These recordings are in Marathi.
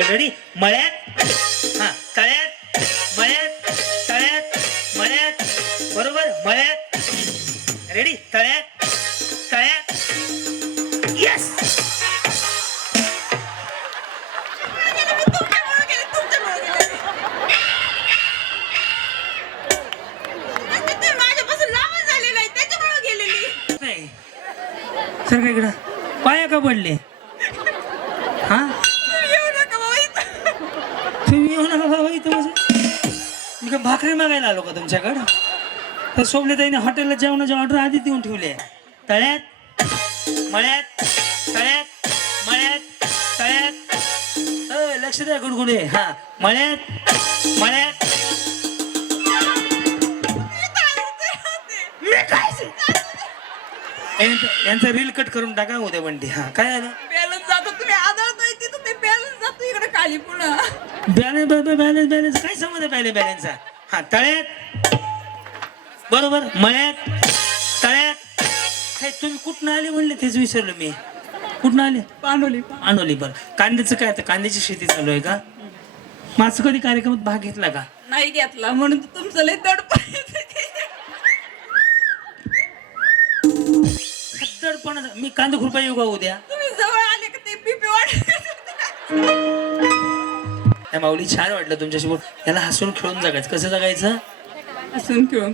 रेडी मळ्यात हा तळ्यात मळ्यात तळ्यात मळ्यात बरोबर मळ्यात रेडी तळ्यात तळ्यात यस सर काय इकडं पाया का पडले हा तुम्ही येऊ नका बाबा इथं मी का भाकरी मागायला आलो का तुमच्याकडं तर सोबण्याताईने हॉटेलला जेवणाची ऑर्डर आधी देऊन ठेवली तळ्यात मळ्यात तळ्यात मळ्यात तळ्यात लक्ष द्या गुडगुडे हा मळ्यात मळ्यात यांचा रील कट करून टाका उद्या बंटी हा काय आलं बॅलन्स जातो तुम्ही आदळतोय तिथं ते बॅलन्स जातो इकडे खाली पुन्हा बॅलन्स काय समज आहे बॅलन्सचा हा तळ्यात बरोबर मळ्यात तळ्यात काय तुम्ही कुठनं आले म्हणले तेच विसरलो मी कुठनं आले पानोली बरं कांद्याचं काय आता कांद्याची शेती चालू आहे का माझं कधी कार्यक्रमात भाग घेतला का नाही घेतला म्हणून तुमचं लय दडपण दडपण मी कांदा खुरपा येऊ का उद्या तुम्ही जवळ आले का ते बीपी वाढ त्या माऊली छान वाटलं तुमच्याशी बोल याला हसून खेळून जगायचं कसं जगायचं हसून खेळून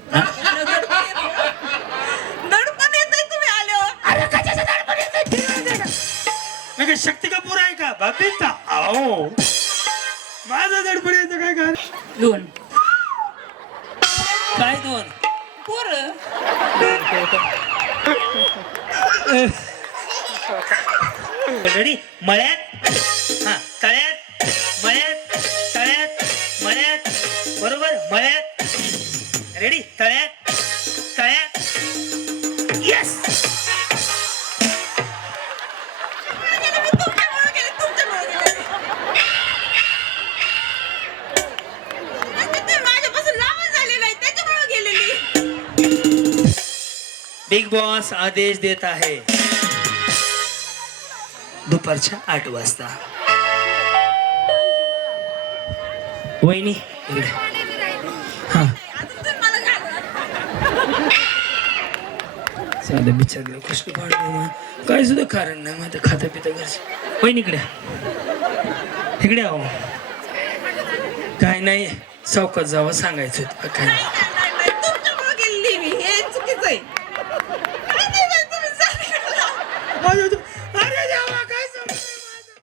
दडपण येतंय तुम्ही आल्यावर काय शक्ती कपूर आहे का बाबीचा आओ माझं दडपण यायचं काय काय दोन काय दोन पोर रेडी मळ्यात हा तळ्यात मळ्यात तळ्यात मळ्यात बरोबर मळ्यात रेडी तळ्यात तळ्यात यस बिग बॉस आदेश देत आहे दुपारच्या 8 वाजता वहिनी हा साधं बिचारलं कसं पाडलं काय सुद्धा कारण नाही मग खाता पिता घरचे वहिनी इकडे आहो काय नाही चौकात जावं सांगायचं होतं काय